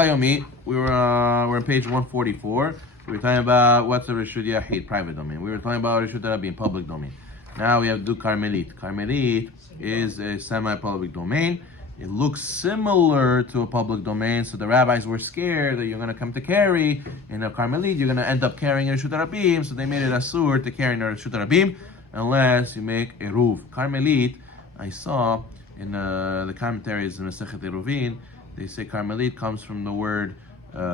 Yomi, we're on page 144. We were talking about what's a Reshut Yahid, private domain. We were talking about Reshut Rabim, public domain. Now we have to do Carmelit. Carmelit is a semi-public domain. It looks similar to a public domain, so the rabbis were scared that you're going to come to carry in a Carmelit, you're going to end up carrying a Reshut Rabim, so they made it asur to carry in a Reshut Rabim unless you make Eruv. Carmelit, I saw in the commentaries in Masechet Eruvin, they say Carmelit comes from the word armelu.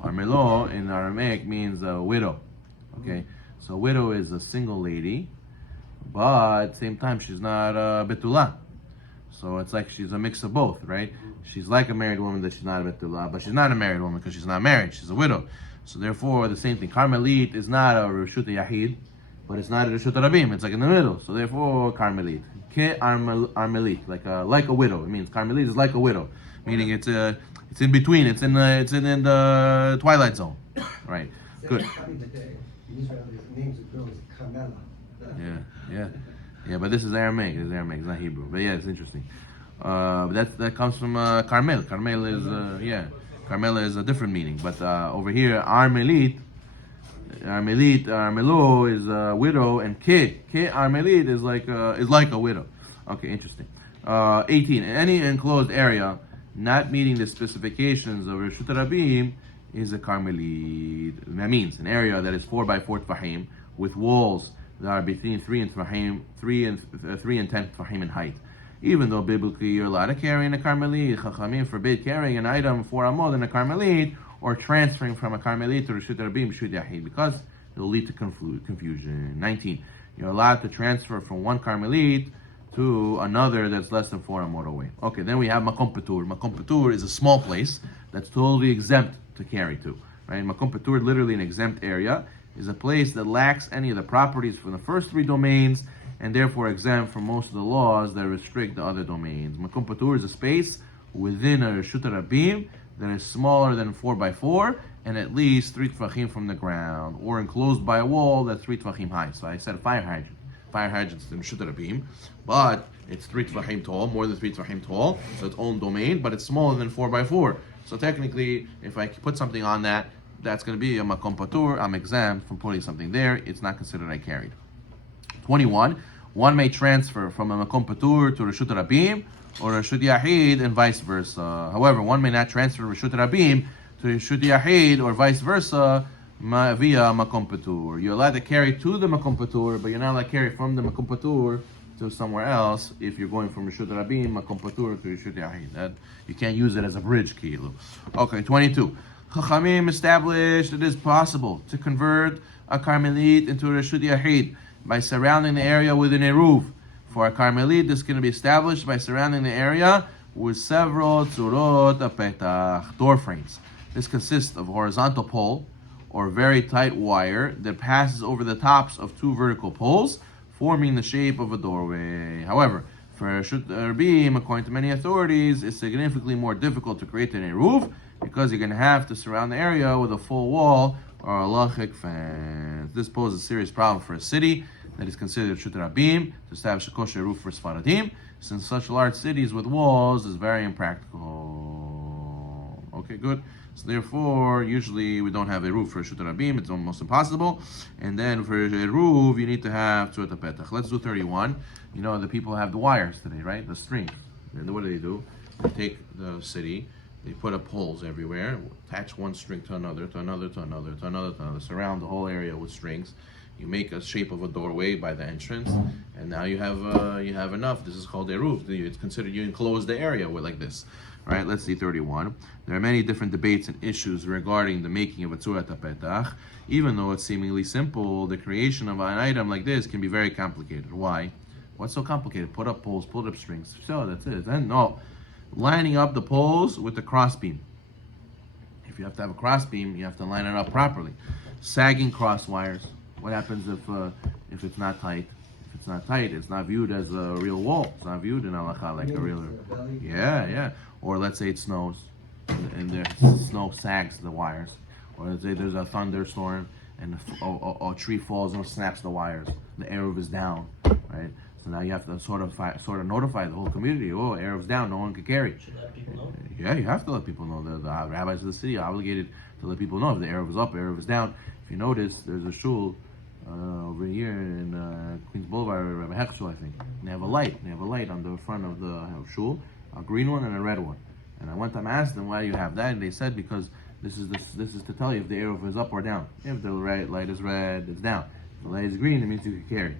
Armelu in Aramaic means a widow. Okay, so widow is a single lady, but at the same time she's not a betula. So it's like she's a mix of both, right? She's like a married woman that she's not a betula, but she's not a married woman because she's not married. She's a widow. So therefore, the same thing. Carmelit is not a Reshut Yahid, but it's not a Reshut Rabim. It's like in the middle. So therefore, Carmelit. Armelit, like a widow. It means Carmelit is like a widow, meaning it's in between. It's in the twilight zone, right? Good. Yeah. But this is Aramaic. It's Aramaic. It's not Hebrew. But yeah, it's interesting. That comes from Carmel. Carmel is a different meaning. But over here, Armelo is a widow, and Ke Armelit is like a widow. Okay, interesting. 18. Any enclosed area not meeting the specifications of Reshut Rabim is a Carmelit. That means an area that is 4 by 4 tfahim with walls that are between 3 and 10 tfahim in height. Even though biblically you're allowed to carry in a Carmelit, Chachamim forbid carrying an item 4 amot in a Carmelit, or transferring from a Carmelit to Reshut Rabim Reshut Yahid, because it will lead to confusion. 19. You're allowed to transfer from one Carmelit to another that's less than 4 amot away. Okay, then we have Makom Patur. Makom Patur is a small place that's totally exempt to carry to. Right? Makom Patur, literally an exempt area, is a place that lacks any of the properties from the first 3 domains, and therefore exempt from most of the laws that restrict the other domains. Makom Patur is a space within a Reshut Rabim that is smaller than 4 by 4 and at least 3 tfachim from the ground, or enclosed by a wall that's 3 tfachim high. So I said a fire hydrant. Fire hydrant's in Reshut Rabim, but it's 3 tfachim tall, more than 3 tfachim tall, so its own domain, but it's smaller than 4 by 4. So technically, if I put something on that, that's going to be a makom patur. I'm exempt from putting something there. It's not considered I carried. 21. One may transfer from a makom patur to Reshut Rabim or Reshut Yahid, and vice versa. However, one may not transfer Reshut Rabim to Reshut Yahid or vice versa via Makom Patur. You're allowed to carry to the Makom Patur, but you're not allowed to carry from the Makom Patur to somewhere else if you're going from Reshut Rabim, Makom Patur to Reshut Yahid. That you can't use it as a bridge, Kilu. Okay, 22. Chachamim established it is possible to convert a Carmelit into a Reshut Yahid by surrounding the area with an Eruv. For a Carmelit, this can be established by surrounding the area with several tzurot apetach, door frames. This consists of a horizontal pole or very tight wire that passes over the tops of 2 vertical poles, forming the shape of a doorway. However, for Reshut Rabim, according to many authorities, it's significantly more difficult to create an eruv because you're going to have to surround the area with a full wall or a halachic fence. This poses a serious problem for a city that is considered Reshut Rabim to establish a kosher roof for Sfaradim, since such large cities with walls is very impractical. Okay, good. So therefore, usually we don't have a roof for Reshut Rabim. It's almost impossible. And then for a roof, you need to have Tzurot HaPetach. Let's do 31. You know, the people have the wires today, right? The strings. And what do? They take the city, they put up poles everywhere, attach one string to another, surround the whole area with strings. You make a shape of a doorway by the entrance, and now you have enough. This is called a roof. It's considered you enclose the area with like this. All right, let's see 31. There are many different debates and issues regarding the making of a Tzurot HaPetach. Even though it's seemingly simple, the creation of an item like this can be very complicated. Why? What's so complicated? Put up poles, put up strings. So that's it. Then no, lining up the poles with the crossbeam. If you have to have a crossbeam, you have to line it up properly. Sagging cross wires. What happens if it's not tight? If it's not tight, it's not viewed as a real wall. It's not viewed in Halacha like a real. Yeah. Or let's say it snows, and the snow sags the wires. Or let's say there's a thunderstorm and a tree falls and snaps the wires. The eruv is down, right? So now you have to sort of notify the whole community. Oh, Erev's down, no one can carry. Should let people know? Yeah, you have to let people know. The rabbis of the city are obligated to let people know if the Erev is up, Erev is down. If you notice, there's a shul over here in Queens Boulevard, Rabbi Hechshul, I think. And they have a light. They have a light on the front of the shul, a green one and a red one. And I went and asked them, why do you have that? And they said, because this is to tell you if the Erev is up or down. If the light is red, it's down. If the light is green, it means you can carry.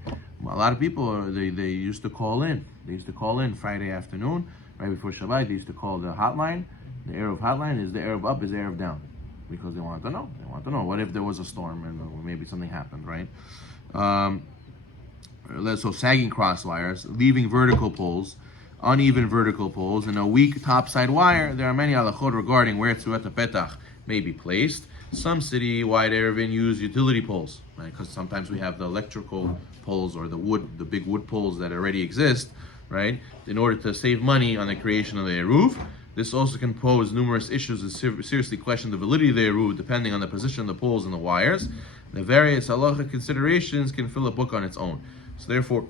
A lot of people, they used to call in. They used to call in Friday afternoon, right before Shabbat. They used to call the hotline. The Erev hotline is the Erev up, is the Erev down. Because they want to know. They want to know what if there was a storm and maybe something happened, right? So sagging cross wires, leaving vertical poles, uneven vertical poles, and a weak topside wire. There are many halachot regarding where tzurat petach may be placed. Some city-wide Erevin use utility poles, right? Because sometimes we have the electrical poles or the big wood poles that already exist, right? In order to save money on the creation of the eruv. This also can pose numerous issues and seriously question the validity of the eruv, depending on the position of the poles and the wires. The various halacha considerations can fill a book on its own. So therefore,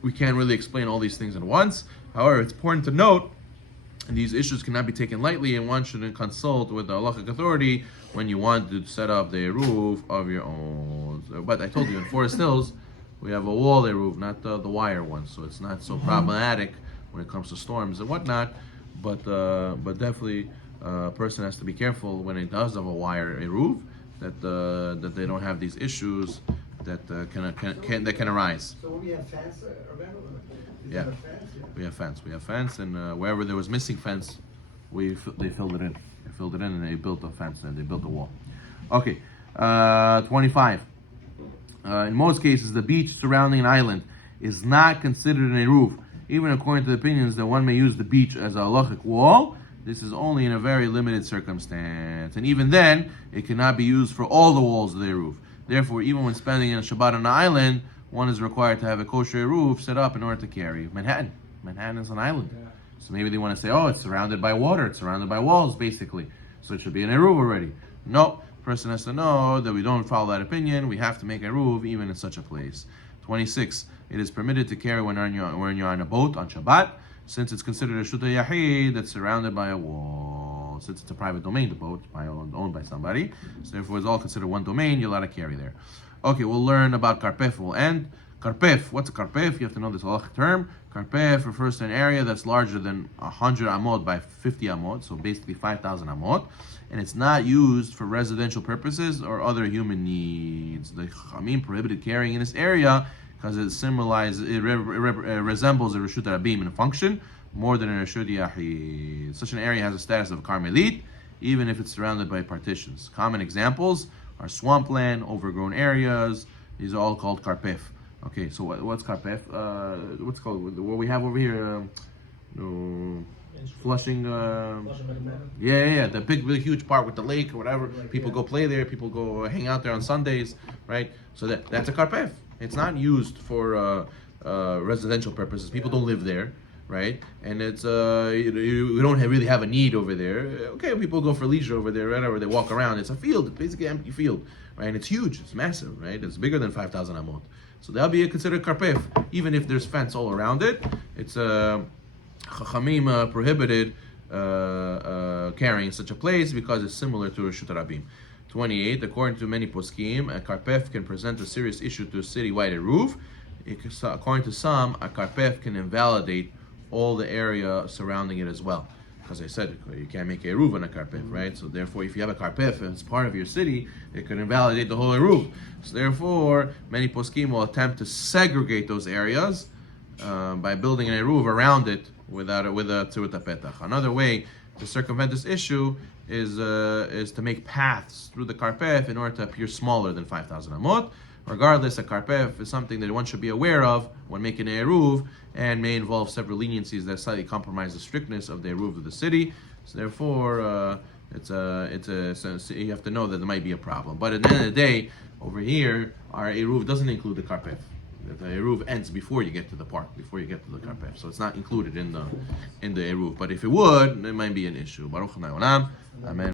we can't really explain all these things at once. However, it's important to note these issues cannot be taken lightly, and one shouldn't consult with the halachic authority when you want to set up the eruv of your own. But I told you, in Forest Hills, we have a wall eruv, not the wire one, so it's not so problematic when it comes to storms and whatnot. But definitely, a person has to be careful when it does have a wire eruv that they don't have these issues that can arise. So we have fence, remember? Yeah. We have fence, and wherever there was missing fence, they filled it in. They filled it in, and they built a fence, and they built a wall. Okay, 25. In most cases, the beach surrounding an island is not considered an eruv, even according to the opinions that one may use the beach as a halachic wall. This is only in a very limited circumstance, and even then, it cannot be used for all the walls of the eruv. Therefore, even when spending in a Shabbat on an island, one is required to have a kosher eruv set up in order to carry. Manhattan is an island. Yeah. So maybe they want to say, oh, it's surrounded by water, it's surrounded by walls, basically. So it should be an eruv already. No, person has to know that we don't follow that opinion. We have to make eruv even in such a place. 26. It is permitted to carry when you're on a boat on Shabbat, since it's considered a shuta yahid that's surrounded by a wall. Since it's a private domain, the boat is owned by somebody. So therefore, it's all considered one domain. You're allowed to carry there. Okay, we'll learn about karpef. We'll end. Karpef. What's a karpef? You have to know this halachic term. Karpef refers to an area that's larger than 100 amot by 50 amot, so basically 5,000 amot, and it's not used for residential purposes or other human needs. The Chachamim prohibited carrying in this area because it resembles a Reshut Rabim in function more than a Reshut Yahid. Such an area has a status of Carmelit, even if it's surrounded by partitions. Common examples are swampland, overgrown areas. These are all called karpef. Okay, so what's karpef? What's called what we have over here? Flushing. Yeah. The big, huge park with the lake or whatever. People go play there. People go hang out there on Sundays, right? So that's a karpef. It's not used for residential purposes. People don't live there, right? And it's we don't really have a need over there. Okay, people go for leisure over there, whatever. They walk around. It's a field. It's basically an empty field, right? And it's huge. It's massive, right? It's bigger than 5,000 amot. So that'll be considered karpef, even if there's fence all around it. It's Chachamim prohibited carrying such a place because it's similar to Reshut Rabim. 28. According to many poskim, a karpef can present a serious issue to a city-wide eruv. According to some, a karpef can invalidate all the area surrounding it as well. Because I said you can't make a eruv on a karpef, right? So therefore, if you have a karpef as part of your city, it could invalidate the whole eruv. So therefore, many poskim will attempt to segregate those areas by building an eruv around it with a tzurat petach. Another way to circumvent this issue is to make paths through the karpef in order to appear smaller than 5,000 amot. Regardless, a karpef is something that one should be aware of when making an eruv, and may involve several leniencies that slightly compromise the strictness of the eruv of the city. So therefore, so you have to know that there might be a problem. But at the end of the day, over here, our eruv doesn't include the karpef. The eruv ends before you get to the park, before you get to the karpef. So it's not included in the eruv. But if it would, it might be an issue. Baruch Hanai Olam. Amen.